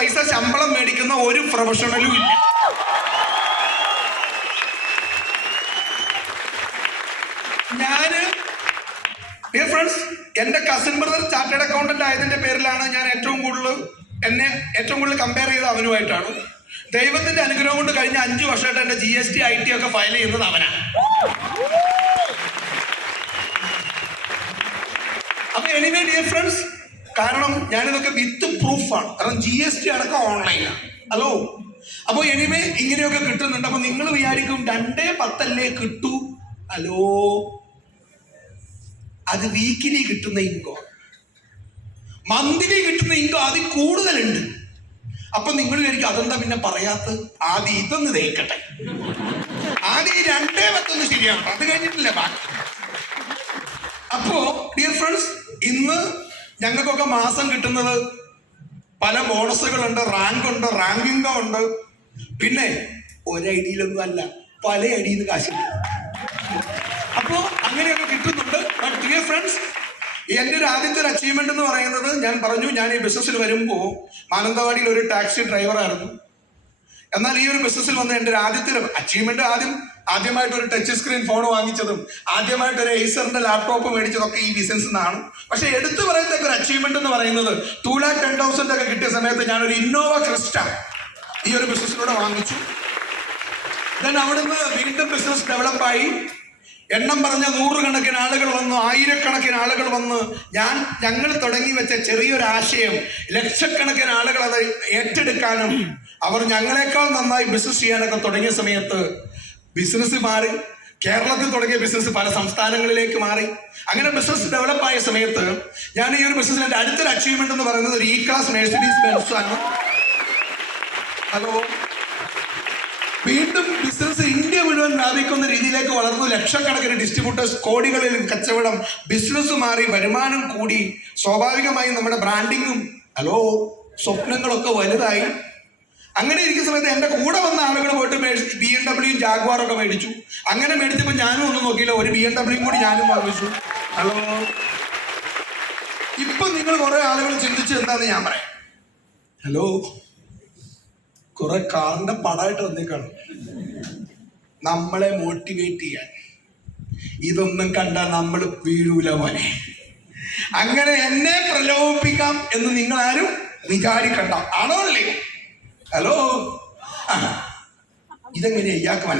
പൈസ ശമ്പളം മേടിക്കുന്ന ഒരു പ്രൊഫഷണലും ഇല്ല. ഞാന് ഡിയർ ഫ്രണ്ട്സ്, എന്റെ കസിൻ ബ്രദർ ചാർട്ടേഡ് അക്കൗണ്ടന്റ് ആയതിന്റെ പേരിലാണ് ഞാൻ ഏറ്റവും കൂടുതൽ കമ്പയർ ചെയ്ത് അവനുമായിട്ടാണ്. ദൈവത്തിന്റെ അനുഗ്രഹം കൊണ്ട് കഴിഞ്ഞ 5 വർഷമായിട്ട് എന്റെ GST IT ഒക്കെ ഫയൽ ചെയ്യുന്നത് അവനാണ്. അപ്പൊ എനിവേ ഡിയർ ഫ്രണ്ട്സ്, കാരണം ഞാനിതൊക്കെ വിത്ത് പ്രൂഫാണ്. കാരണം GST അടക്കം ഓൺലൈനാണ്. ഹലോ, അപ്പൊ എനിവേ ഇങ്ങനെയൊക്കെ കിട്ടുന്നുണ്ട്. അപ്പൊ നിങ്ങൾ വിചാരിക്കും 2-10 കിട്ടൂ. ഹലോ, അത് വീക്കിലി കിട്ടുന്ന ഇൻകം, മന്ത്ലി കിട്ടുന്ന ഇൻകം അതിൽ കൂടുതലുണ്ട്. അപ്പൊ നിങ്ങൾ വിചാരിക്കും അതെന്താ പിന്നെ പറയാത്ത? ആദ്യം ഇതൊന്ന് തേക്കട്ടെ, ആദ്യം ഈ 2-10 ശരിയാണ്, അത് കഴിഞ്ഞിട്ടില്ല ബാക്കി. അപ്പോ ഡിയർ ഫ്രണ്ട്സ്, ഇന്ന് ഞങ്ങൾക്കൊക്കെ മാസം കിട്ടുന്നത് പല ബോണസുകളുണ്ട്, റാങ്ക് ഉണ്ട്, റാങ്കിംഗ് ഉണ്ട്. പിന്നെ ഒരൈഡിയിലൊന്നും അല്ല, പല ഐഡിയിൽ നിന്ന് കാശ് കിട്ടും. അപ്പോ അങ്ങനെയൊക്കെ കിട്ടുന്നുണ്ട്. ബട്ട് ഡിയർ ഫ്രണ്ട്സ്, എൻ്റെ ഒരു ആദ്യത്തെ അച്ചീവ്മെന്റ് എന്ന് പറയുന്നത്, ഞാൻ പറഞ്ഞു, ഞാൻ ഈ ബിസിനസ്സിൽ വരുമ്പോൾ മാനന്തവാടിയിൽ ഒരു ടാക്സി ഡ്രൈവറായിരുന്നു. എന്നാൽ ഈ ഒരു ബിസിനസ്സിൽ വന്ന എൻ്റെ ഒരു ആദ്യത്തെ അച്ചീവ്മെന്റ്, ആദ്യമായിട്ട് ഒരു ടച്ച് സ്ക്രീൻ ഫോൺ വാങ്ങിച്ചതും ആദ്യമായിട്ട് ഒരു ഏസറിന്റെ ലാപ്ടോപ്പ് മേടിച്ചതൊക്കെ ഈ ബിസിനസ് നിന്നാണ്. പക്ഷെ എടുത്തു പറയുന്ന ഒരു അച്ചീവ്മെന്റ് എന്ന് പറയുന്നത് 2,10,000 ഒക്കെ കിട്ടിയ സമയത്ത് ഞാനൊരു ഇന്നോവ ക്രിസ്റ്റ ഈ ഒരു ബിസിനസ്സിലൂടെ വാങ്ങിച്ചു. ദെൻ അവിടുന്ന് വീണ്ടും ബിസിനസ് ഡെവലപ്പായി. എണ്ണം പറഞ്ഞ 100 കണക്കിന് ആളുകൾ വന്നു, 1000 ആളുകൾ വന്ന്. ഞങ്ങൾ തുടങ്ങി വെച്ച ചെറിയൊരു ആശയം ലക്ഷക്കണക്കിന് ആളുകൾ അത് ഏറ്റെടുക്കാനും അവർ ഞങ്ങളെക്കാൾ നന്നായി ബിസിനസ് ചെയ്യാനൊക്കെ തുടങ്ങിയ സമയത്ത് ബിസിനസ് മാറി. കേരളത്തിൽ തുടങ്ങിയ ബിസിനസ് പല സംസ്ഥാനങ്ങളിലേക്ക് മാറി. അങ്ങനെ ബിസിനസ് ഡെവലപ്പായ സമയത്ത് ഞാൻ ഈ ഒരു ബിസിനസ്സിൽ എൻ്റെ അടുത്തൊരു അച്ചീവ്മെന്റ് എന്ന് പറയുന്നത് ഒരു E-Class മെഴ്സിഡീസ് ബെൻസ് ആണ്. ഹലോ, വീണ്ടും ബിസിനസ് ഇന്ത്യ മുഴുവൻ വ്യാപിക്കുന്ന രീതിയിലേക്ക് വളർന്നു. ലക്ഷക്കണക്കിന് ഡിസ്ട്രിബ്യൂട്ടേഴ്സ്, കോടികളിൽ കച്ചവടം, ബിസിനസ് മാറി, വരുമാനം കൂടി. സ്വാഭാവികമായും നമ്മുടെ ബ്രാൻഡിങ്ങും സ്വപ്നങ്ങളൊക്കെ വലുതായി. അങ്ങനെ ഇരിക്കുന്ന സമയത്ത് എൻ്റെ കൂടെ വന്ന ആളുകൾ പോയിട്ട് BMW ജാഗ്വാറൊക്കെ മേടിച്ചു. അങ്ങനെ മേടിച്ചപ്പോൾ ഞാനും ഒന്നും നോക്കിയില്ല, ഒരു BMW കൂടി ഞാനും വാങ്ങിച്ചു. ഹലോ, ഇപ്പൊ നിങ്ങൾ കുറെ ആളുകൾ ചിന്തിച്ചു എന്താന്ന് ഞാൻ പറയാം. ഹലോ, കുറെ കാറിന്റെ പടമായിട്ട് വന്നേക്കാണ് നമ്മളെ മോട്ടിവേറ്റ് ചെയ്യാൻ. ഇതൊന്നും കണ്ടാൽ നമ്മൾ വീഴൂല മോനെ. അങ്ങനെ എന്നെ പ്രലോഭിപ്പിക്കാം എന്ന് നിങ്ങൾ ആരും വിചാരിക്കണ്ട. ആണോ അല്ലേ? ഹലോ, ഇതെങ്ങനെയാ ഇയാൾക്ക് മനസ്സിലായി?